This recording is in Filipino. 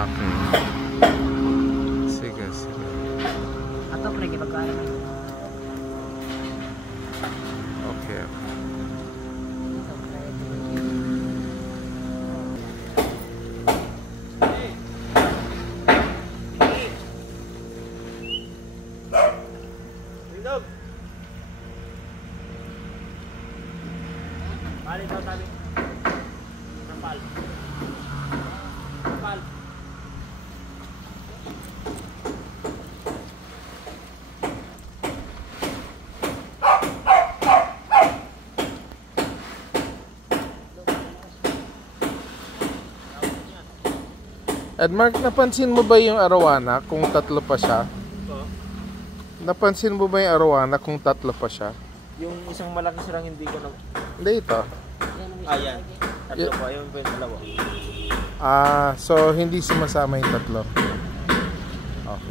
Okay. Sige, sige. Ato pre, pagkain na. Okay. Balik daw sabi. Kapal. Kapal. Edmark, napansin mo ba yung arowana kung tatlo pa siya? Oo. Napansin mo ba yung arowana kung tatlo pa siya? Yung isang malaki sirang hindi ko na... Hindi ito. Ayan. Tatlo pa, yung dalawa. Ah, so hindi sumasama yung tatlo.